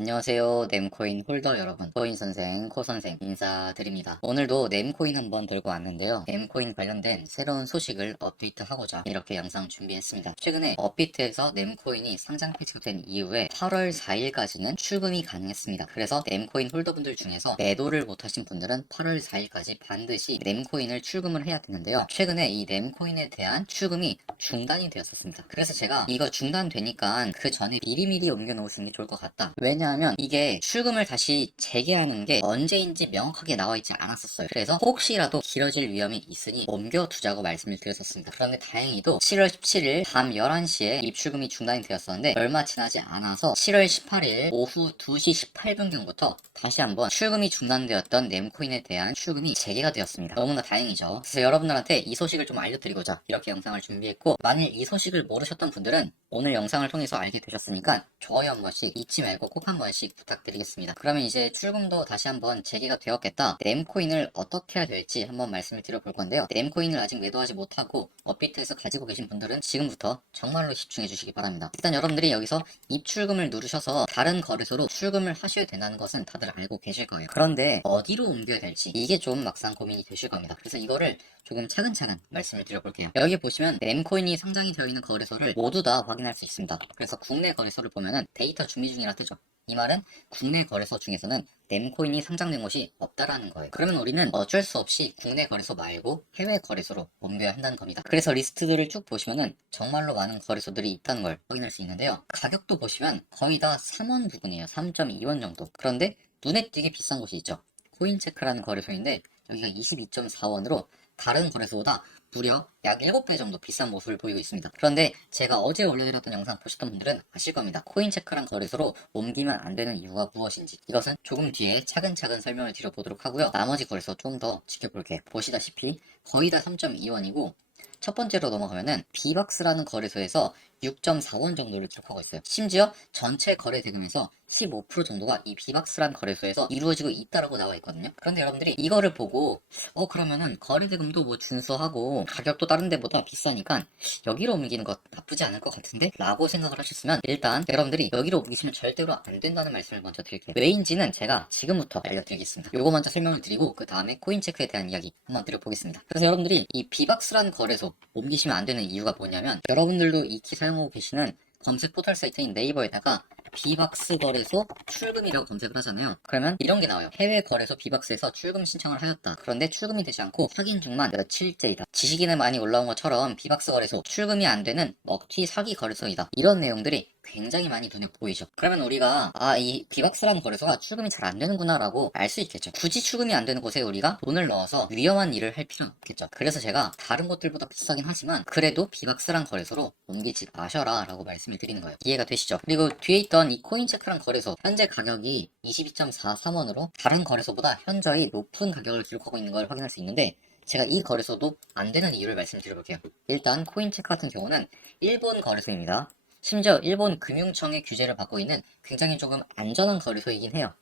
안녕하세요. nem코인 홀더 여러분. 코인 선생, 코 선생 인사드립니다. 오늘도 nem코인 한번 들고 왔는데요. nem코인 관련된 새로운 소식을 업데이트하고자 이렇게 영상 준비했습니다. 최근에 업비트에서 nem코인이 상장 폐지가 된 이후에 8월 4일까지는 출금이 가능했습니다. 그래서 nem코인 홀더분들 중에서 매도를 못하신 분들은 8월 4일까지 반드시 nem코인을 출금을 해야 되는데요. 최근에 이 nem코인에 대한 출금이 중단이 되었었습니다. 그래서 제가 이거 중단되니까 그 전에 미리미리 옮겨 놓으시는 게 좋을 것 같다. 왜냐하면 이게 출금을 다시 재개하는 게 언제인지 명확하게 나와 있지 않았었어요. 그래서 혹시라도 길어질 위험이 있으니 옮겨두자고 말씀을 드렸었습니다. 그런데 다행히도 7월 17일 밤 11시에 입출금이 중단이 되었었는데 얼마 지나지 않아서 7월 18일 오후 2시 18분경부터 다시 한번 출금이 중단되었던 nem코인에 대한 출금이 재개가 되었습니다. 너무나 다행이죠. 그래서 여러분들한테 이 소식을 좀 알려드리고자 이렇게 영상을 준비했고, 만일 이 소식을 모르셨던 분들은 오늘 영상을 통해서 알게 되셨으니까 좋아요 한 번씩 잊지 말고 꼭 한 번씩 부탁드리겠습니다. 그러면 이제 출금도 다시 한번 재개가 되었겠다. nem코인을 어떻게 해야 될지 한번 말씀을 드려볼 건데요. nem코인을 아직 매도하지 못하고 업비트에서 가지고 계신 분들은 지금부터 정말로 집중해 주시기 바랍니다. 일단 여러분들이 여기서 입출금을 누르셔서 다른 거래소로 출금을 하셔야 된다는 것은 다들 알고 계실 거예요. 그런데 어디로 옮겨야 될지 이게 좀 막상 고민이 되실 겁니다. 그래서 이거를 조금 차근차근 말씀을 드려볼게요. 여기 보시면 nem코인이 상장이 되어 있는 거래소를 모두 다 확인할 수 있습니다. 그래서 국내 거래소를 보면은 데이터 준비 중이라 뜨죠. 이 말은 국내 거래소 중에서는 nem코인이 상장된 곳이 없다라는 거예요. 그러면 우리는 어쩔 수 없이 국내 거래소 말고 해외 거래소로 옮겨야 한다는 겁니다. 그래서 리스트들을 쭉 보시면은 정말로 많은 거래소들이 있다는 걸 확인할 수 있는데요. 가격도 보시면 거의 다 3원 부근이에요. 3.2원 정도. 그런데 눈에 띄게 비싼 곳이 있죠. 코인체크라는 거래소인데 여기가 22.4원으로 다른 거래소보다 무려 약 7배 정도 비싼 모습을 보이고 있습니다. 그런데 제가 어제 올려드렸던 영상 보셨던 분들은 아실 겁니다. 코인체크란 거래소로 옮기면 안 되는 이유가 무엇인지. 이것은 조금 뒤에 차근차근 설명을 드려보도록 하고요. 나머지 거래소 좀 더 지켜볼게요. 보시다시피 거의 다 3.2원이고 첫 번째로 넘어가면은 비박스라는 거래소에서 6.4원 정도를 기록하고 있어요. 심지어 전체 거래 대금에서 15% 정도가 이 비박스라는 거래소에서 이루어지고 있다라고 나와 있거든요. 그런데 여러분들이 이거를 보고 그러면은 거래 대금도 뭐 준수하고 가격도 다른 데보다 비싸니까 여기로 옮기는 것 나쁘지 않을 것 같은데? 라고 생각을 하셨으면 일단 여러분들이 여기로 옮기시면 절대로 안 된다는 말씀을 먼저 드릴게요. 왜인지는 제가 지금부터 알려드리겠습니다. 요거 먼저 설명을 드리고 그 다음에 코인체크에 대한 이야기 한번 드려보겠습니다. 그래서 여러분들이 이 비박스라는 거래소 옮기시면 안 되는 이유가 뭐냐면, 여러분들도 익히 사용하고 계시는 검색 포털 사이트인 네이버에다가 비박스 거래소 출금이라고 검색을 하잖아요. 그러면 이런 게 나와요. 해외 거래소 비박스에서 출금 신청을 하였다. 그런데 출금이 되지 않고 확인 중만 며칠째이다. 지식인에 많이 올라온 것처럼 비박스 거래소 출금이 안 되는 먹튀 사기 거래소이다. 이런 내용들이 굉장히 많이 눈에 보이죠. 그러면 우리가 이 비박스라는 거래소가 출금이 잘 안 되는구나 라고 알 수 있겠죠. 굳이 출금이 안 되는 곳에 우리가 돈을 넣어서 위험한 일을 할 필요는 없겠죠. 그래서 제가 다른 곳들보다 비싸긴 하지만 그래도 비박스란 거래소로 옮기지 마셔라 라고 말씀을 드리는 거예요. 이해가 되시죠? 그리고 뒤에 있던 이 코인체크란 거래소 현재 가격이 22.43원으로 다른 거래소보다 현저히 높은 가격을 기록하고 있는 걸 확인할 수 있는데, 제가 이 거래소도 안 되는 이유를 말씀드려볼게요. 일단 코인체크 같은 경우는 일본 거래소입니다. 심지어 일본 금융청의 규제를 받고 있는 굉장히 조금 안전한 거래소이긴 해요.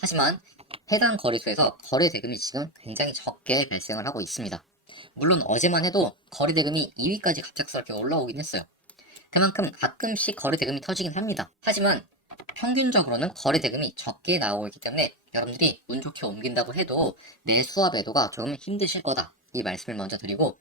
하지만 해당 거래소에서 거래 대금이 지금 굉장히 적게 발생을 하고 있습니다. 물론 어제만 해도 거래 대금이 2위까지 갑작스럽게 올라오긴 했어요. 그만큼 가끔씩 거래 대금이 터지긴 합니다. 하지만 평균적으로는 거래 대금이 적게 나오고 있기 때문에 여러분들이 운 좋게 옮긴다고 해도 내 수합 매도가 조금 힘드실 거다, 이 말씀을 먼저 드리고,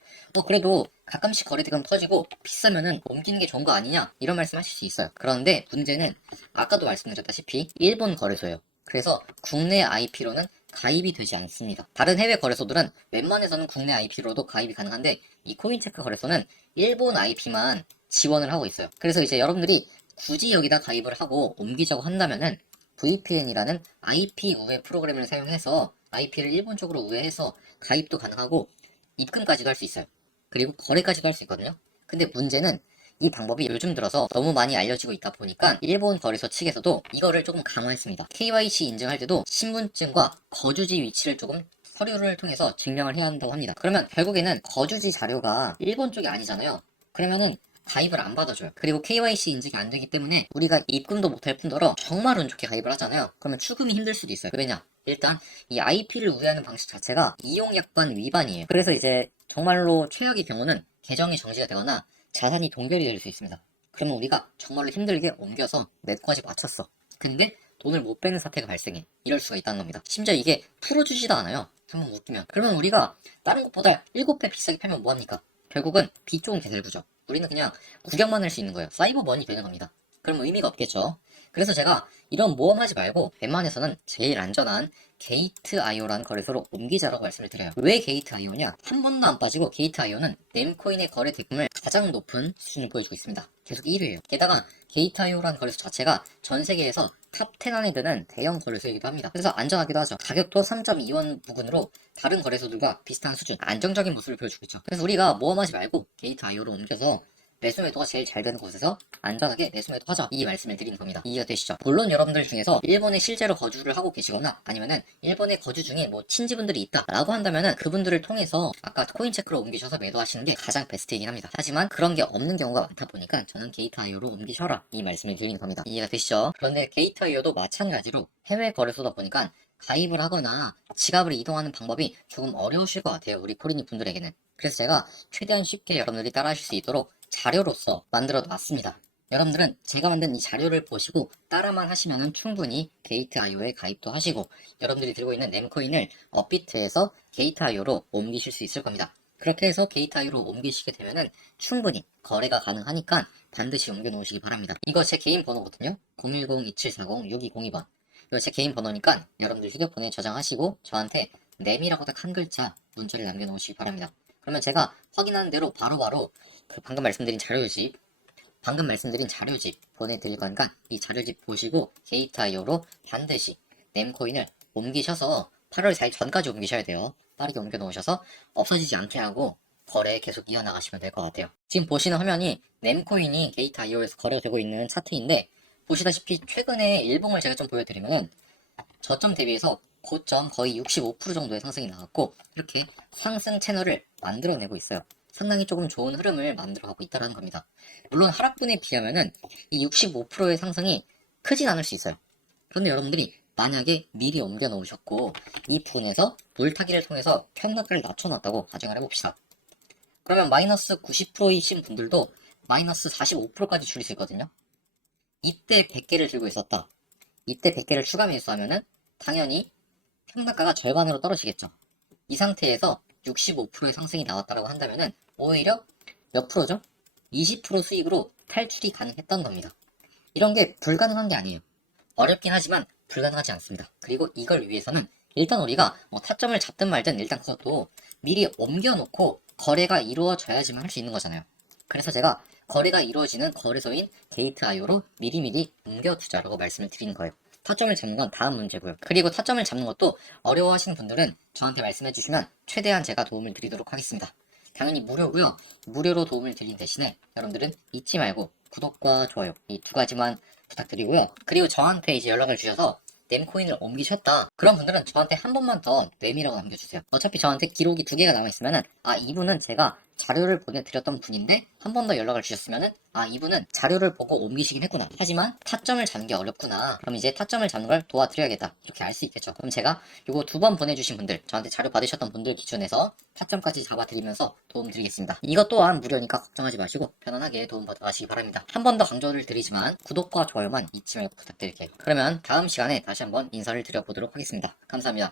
그래도 가끔씩 거래 대금 터지고 비싸면은 옮기는 게 좋은 거 아니냐, 이런 말씀 하실 수 있어요. 그런데 문제는 아까도 말씀드렸다시피 일본 거래소예요. 그래서 국내 IP로는 가입이 되지 않습니다. 다른 해외 거래소들은 웬만해서는 국내 IP로도 가입이 가능한데 이 코인체크 거래소는 일본 IP만 지원을 하고 있어요. 그래서 이제 여러분들이 굳이 여기다 가입을 하고 옮기자고 한다면은 VPN이라는 IP 우회 프로그램을 사용해서 IP를 일본 쪽으로 우회해서 가입도 가능하고 입금까지도 할 수 있어요. 그리고 거래까지도 할 수 있거든요. 근데 문제는 이 방법이 요즘 들어서 너무 많이 알려지고 있다 보니까 일본 거래소 측에서도 이거를 조금 강화했습니다. KYC 인증할 때도 신분증과 거주지 위치를 조금 서류를 통해서 증명을 해야 한다고 합니다. 그러면 결국에는 거주지 자료가 일본 쪽이 아니잖아요. 그러면은 가입을 안 받아줘요. 그리고 KYC 인증이 안 되기 때문에 우리가 입금도 못할 뿐더러 정말 운 좋게 가입을 하잖아요. 그러면 출금이 힘들 수도 있어요. 왜냐? 일단 이 IP를 우회하는 방식 자체가 이용약관 위반이에요. 그래서 이제 정말로 최악의 경우는 계정이 정지가 되거나 자산이 동결이 될 수 있습니다. 그러면 우리가 정말로 힘들게 옮겨서 내 거까지 맞췄어. 근데 돈을 못 빼는 사태가 발생해. 이럴 수가 있다는 겁니다. 심지어 이게 풀어주지도 않아요. 한번 묶이면. 그러면 우리가 다른 것보다 7배 비싸게 팔면 뭐합니까? 결국은 비 좋은 개살구죠. 우리는 그냥 구경만 할 수 있는 거예요. 사이버머니 되는 겁니다. 그럼 의미가 없겠죠. 그래서 제가 이런 모험하지 말고 웬만해서는 제일 안전한 게이트.io라는 거래소로 옮기자라고 말씀을 드려요. 왜 게이트.io냐? 한 번도 안 빠지고 게이트.io는 넴코인의 거래 대금을 가장 높은 수준을 보여주고 있습니다. 계속 1위예요. 게다가 게이트.io라는 거래소 자체가 전 세계에서 탑 10 안에 드는 대형 거래소이기도 합니다. 그래서 안전하기도 하죠. 가격도 3.2원 부근으로 다른 거래소들과 비슷한 수준, 안정적인 모습을 보여주고 있죠. 그래서 우리가 모험하지 말고 게이트.io로 옮겨서 매수 매도가 제일 잘 되는 곳에서 안전하게 매수 매도 하자, 이 말씀을 드리는 겁니다. 이해가 되시죠? 물론 여러분들 중에서 일본에 실제로 거주를 하고 계시거나 아니면은 일본에 거주 중에 뭐 친지분들이 있다 라고 한다면은 그분들을 통해서 아까 코인체크로 옮기셔서 매도하시는 게 가장 베스트이긴 합니다. 하지만 그런 게 없는 경우가 많다 보니까 저는 게이트.io로 옮기셔라, 이 말씀을 드리는 겁니다. 이해가 되시죠? 그런데 게이트.io도 마찬가지로 해외 거래소다 보니까 가입을 하거나 지갑을 이동하는 방법이 조금 어려우실 것 같아요, 우리 코리니 분들에게는. 그래서 제가 최대한 쉽게 여러분들이 따라하실 수 있도록 자료로서 만들어 놨습니다. 여러분들은 제가 만든 이 자료를 보시고 따라만 하시면 충분히 게이트.io에 가입도 하시고 여러분들이 들고 있는 넴코인을 업비트에서 게이트.io로 옮기실 수 있을 겁니다. 그렇게 해서 게이트.io로 옮기시게 되면은 충분히 거래가 가능하니까 반드시 옮겨 놓으시기 바랍니다. 이거 제 개인 번호거든요. 010-2740-6202번. 이거 제 개인 번호니까 여러분들 휴대폰에 저장하시고 저한테 넴이라고 딱 한 글자 문자를 남겨놓으시기 바랍니다. 그러면 제가 확인하는 대로 바로바로 그 방금 말씀드린 자료집 보내드릴 거니까 이 자료집 보시고 게이트.io로 반드시 넴코인을 옮기셔서 8월 4일 전까지 옮기셔야 돼요. 빠르게 옮겨 놓으셔서 없어지지 않게 하고 거래 계속 이어나가시면 될 것 같아요. 지금 보시는 화면이 넴코인이 게이트.io에서 거래되고 있는 차트인데 보시다시피 최근에 일봉을 제가 좀 보여드리면 저점 대비해서 고점 거의 65% 정도의 상승이 나왔고 이렇게 상승 채널을 만들어내고 있어요. 상당히 조금 좋은 흐름을 만들어가고 있다는 겁니다. 물론 하락분에 비하면은 이 65%의 상승이 크진 않을 수 있어요. 그런데 여러분들이 만약에 미리 옮겨 놓으셨고 이 부분에서 물타기를 통해서 편락을 낮춰놨다고 가정을 해봅시다. 그러면 마이너스 90%이신 분들도 마이너스 45%까지 줄일 수 있거든요. 이때 100개를 들고 있었다. 이때 100개를 추가 매수하면은 당연히 평단가가 절반으로 떨어지겠죠. 이 상태에서 65%의 상승이 나왔다고 한다면은 오히려 몇 프로죠? 20% 수익으로 탈출이 가능했던 겁니다. 이런 게 불가능한 게 아니에요. 어렵긴 하지만 불가능하지 않습니다. 그리고 이걸 위해서는 일단 우리가 타점을 잡든 말든 일단 그것도 미리 옮겨놓고 거래가 이루어져야지만 할 수 있는 거잖아요. 그래서 제가 거래가 이루어지는 거래소인 게이트.io로 미리미리 옮겨두자라고 말씀을 드리는 거예요. 타점을 잡는 건 다음 문제고요. 그리고 타점을 잡는 것도 어려워하시는 분들은 저한테 말씀해 주시면 최대한 제가 도움을 드리도록 하겠습니다. 당연히 무료고요. 무료로 도움을 드린 대신에 여러분들은 잊지 말고 구독과 좋아요 이 두 가지만 부탁드리고요. 그리고 저한테 이제 연락을 주셔서 넴코인을 옮기셨다. 그런 분들은 저한테 한 번만 더 넴이라고 남겨주세요. 어차피 저한테 기록이 2개가 남아있으면은 이분은 제가 자료를 보내드렸던 분인데 한 번 더 연락을 주셨으면은 이분은 자료를 보고 옮기시긴 했구나. 하지만 타점을 잡는 게 어렵구나. 그럼 이제 타점을 잡는 걸 도와드려야겠다. 이렇게 알 수 있겠죠. 그럼 제가 요거 2번 보내주신 분들, 저한테 자료 받으셨던 분들 기준에서 타점까지 잡아드리면서 도움드리겠습니다. 이것 또한 무료니까 걱정하지 마시고 편안하게 도움 받아가시기 바랍니다. 한 번 더 강조를 드리지만 구독과 좋아요만 잊지 말고 부탁드릴게요. 그러면 다음 시간에 다시 한번 인사를 드려보도록 하겠습니다. 감사합니다.